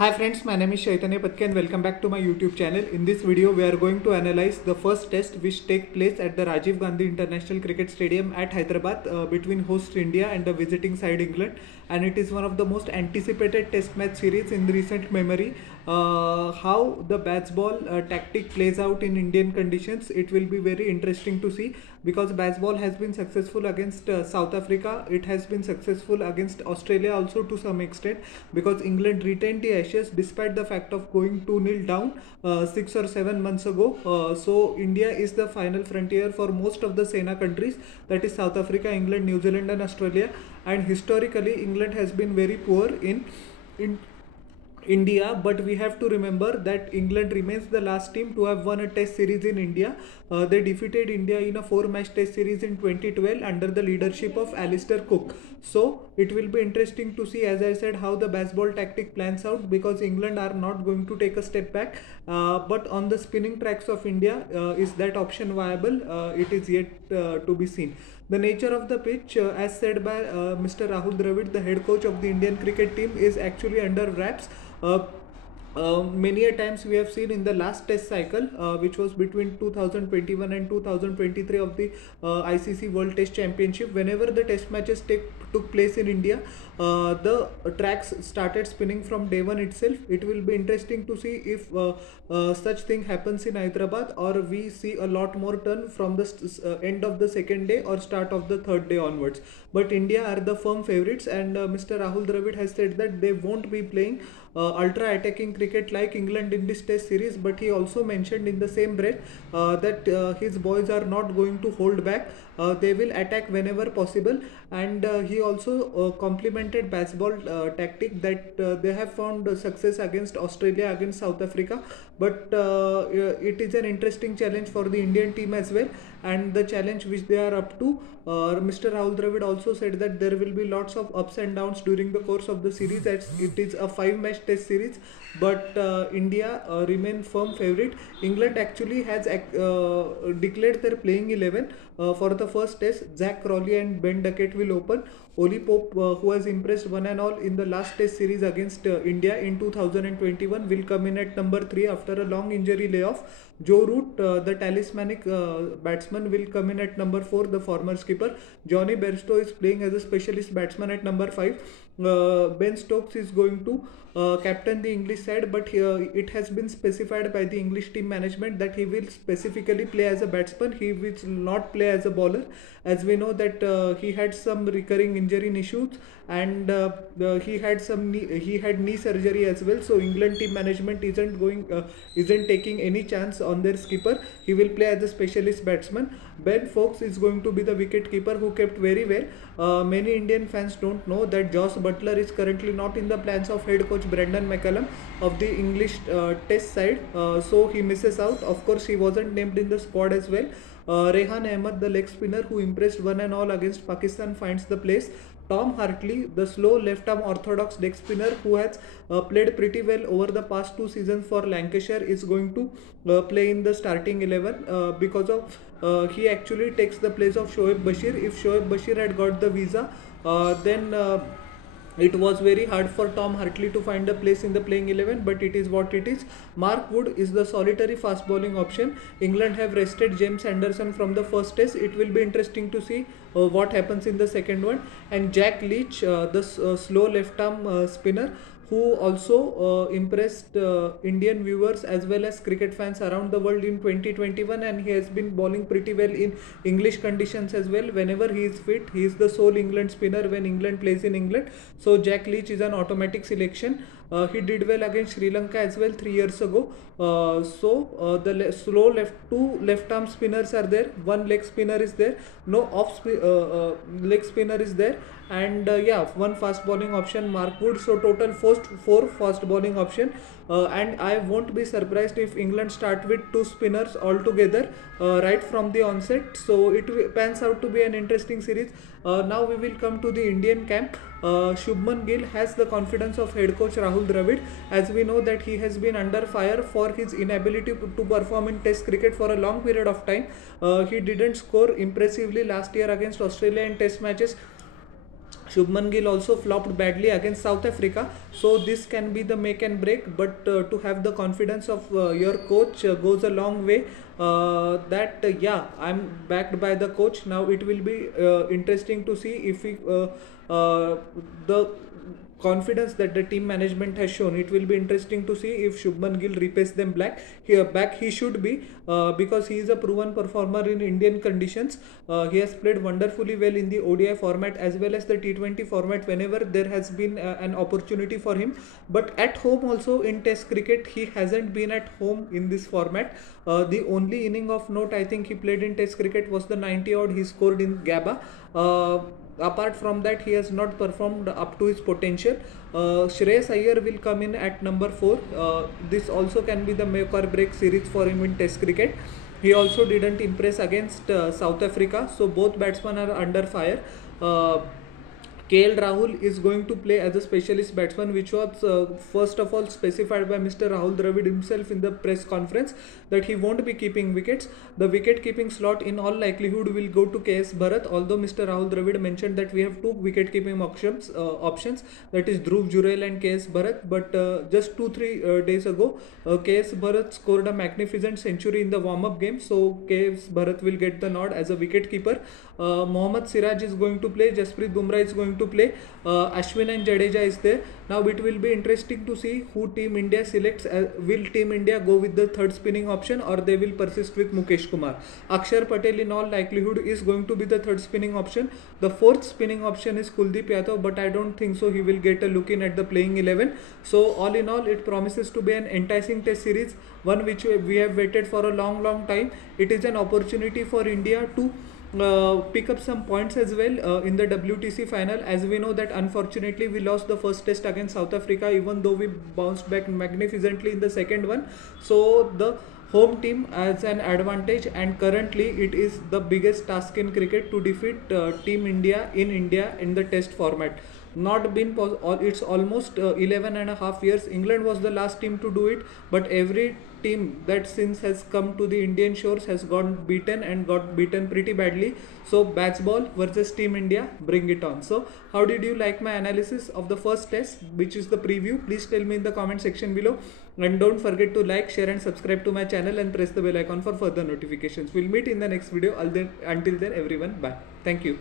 Hi friends, my name is Chaitanya Patke and welcome back to my YouTube channel. In this video, we are going to analyze the first test which take place at the Rajiv Gandhi International Cricket Stadium at Hyderabad between host India and the visiting side England. And it is one of the most anticipated test match series in recent memory. How the baseball tactic plays out in Indian conditions, it will be very interesting to see because baseball has been successful against South Africa. It has been successful against Australia also to some extent because England retained the Ashes despite the fact of going 2-0 down 6 or 7 months ago. So India is the final frontier for most of the SENA countries, that is South Africa, England, New Zealand and Australia. And historically England has been very poor in India, but we have to remember that England remains the last team to have won a test series in India. They defeated India in a 4-match test series in 2012 under the leadership of Alistair Cook. So it will be interesting to see, as I said, how the baseball tactic plans out because England are not going to take a step back. But on the spinning tracks of India, is that option viable? It is yet to be seen. The nature of the pitch, as said by Mr. Rahul Dravid, the head coach of the Indian cricket team, is actually under wraps. Uh, Many a times we have seen in the last test cycle, which was between 2021 and 2023 of the ICC World Test Championship, whenever the test matches took place in India, the tracks started spinning from day one itself. It will be interesting to see if such thing happens in Hyderabad, or we see a lot more turn from the end of the second day or start of the third day onwards. But India are the firm favorites, and Mr. Rahul Dravid has said that they won't be playing ultra attacking cricket like England in this test series, but he also mentioned in the same breath that his boys are not going to hold back. They will attack whenever possible, and he also complimented baseball tactic that they have found success against Australia, against South Africa, but it is an interesting challenge for the Indian team as well, and the challenge which they are up to. Mr. Rahul Dravid also said that there will be lots of ups and downs during the course of the series, as it is a 5-match test series, but India remain firm favorite. England actually has declared their playing 11 for the first test. Zach Crawley and Ben Duckett will open. Oli Pope, who has impressed one and all in the last test series against India in 2021, will come in at number 3 after a long injury layoff. Joe Root, the talismanic batsman, will come in at number 4, the former skipper. Johnny Bairstow is playing as a specialist batsman at number 5. Ben Stokes is going to captain the English side, but it has been specified by the English team management that he will specifically play as a batsman. He will not play as a bowler, as we know that he had some recurring injury issues, and he had knee surgery as well. So England team management isn't taking any chance on their skipper. He will play as a specialist batsman. Ben Fox is going to be the wicket keeper, who kept very well. Many Indian fans don't know that Joss Butler is currently not in the plans of head coach Brendan McCullum of the English test side, so he misses out. Of course, he wasn't named in the squad as well. Rehan Ahmed, the leg spinner who impressed one and all against Pakistan, finds the place. Tom Hartley, the slow left-arm orthodox leg spinner who has played pretty well over the past 2 seasons for Lancashire, is going to play in the starting 11 because of he actually takes the place of Shoaib Bashir. If Shoaib Bashir had got the visa, then it was very hard for Tom Hartley to find a place in the playing 11, but it is what it is. Mark Wood is the solitary fast bowling option. England have rested James Anderson from the first test. It will be interesting to see what happens in the second one. And Jack Leach, the slow left arm spinner, who also impressed Indian viewers as well as cricket fans around the world in 2021, and he has been bowling pretty well in English conditions as well. Whenever he is fit, he is the sole England spinner when England plays in England. So Jack Leach is an automatic selection. He did well against Sri Lanka as well 3 years ago. The slow two left arm spinners are there, one leg spinner is there, no leg spinner is there, and yeah, one fast bowling option, Mark Wood. So total four fast bowling option, and I won't be surprised if England start with 2 spinners altogether right from the onset. So it pans out to be an interesting series. Now we will come to the Indian camp. Shubman Gill has the confidence of head coach Rahul Dravid, as we know that he has been under fire for his inability to perform in test cricket for a long period of time. He didn't score impressively last year against Australia in test matches. Shubman Gill also flopped badly against South Africa, so this can be the make and break. But to have the confidence of your coach goes a long way. Yeah, I'm backed by the coach. Now it will be interesting to see if the confidence that the team management has shown. It will be interesting to see if Shubman Gill repays them back. He should be, because he is a proven performer in Indian conditions. He has played wonderfully well in the ODI format as well as the T20 format whenever there has been an opportunity for him. But at home also in Test cricket, he hasn't been at home in this format. The only inning of note I think he played in Test cricket was the 90 odd he scored in Gabba. Apart from that, he has not performed up to his potential. Shreyas Iyer will come in at number 4. This also can be the make or break series for him in Test cricket. He also didn't impress against South Africa, so both batsmen are under fire. KL Rahul is going to play as a specialist batsman, which was first of all specified by Mr. Rahul Dravid himself in the press conference, that he won't be keeping wickets. The wicket keeping slot in all likelihood will go to KS Bharat, although Mr. Rahul Dravid mentioned that we have two wicket keeping options, that is Dhruv Jurel and KS Bharat. But just 2-3 days ago, KS Bharat scored a magnificent century in the warm-up game, so KS Bharat will get the nod as a wicket keeper. Mohammad Siraj is going to play, Jasprit Bumrah is going to play, Ashwin and Jadeja is there. Now it will be interesting to see who Team India selects. Will Team India go with the third spinning option, or they will persist with Mukesh Kumar? Akshar Patel in all likelihood is going to be the third spinning option. The fourth spinning option is Kuldeep Yadav, but I don't think so he will get a look in at the playing 11. So all in all, it promises to be an enticing Test series, one which we have waited for a long time. It is an opportunity for India to pick up some points as well in the WTC final, as we know that unfortunately we lost the first test against South Africa, even though we bounced back magnificently in the second one. So the home team has an advantage, and currently it is the biggest task in cricket to defeat Team India in the test format. Not been it's almost 11.5 years. England was the last team to do it, but every team that since has come to the Indian shores has got beaten pretty badly. So bats ball versus Team India, bring it on. So how did you like my analysis of the first test, which is the preview? Please tell me in the comment section below, and don't forget to like, share and subscribe to my channel and press the bell icon for further notifications. We'll meet in the next video. Until then everyone, bye. Thank you.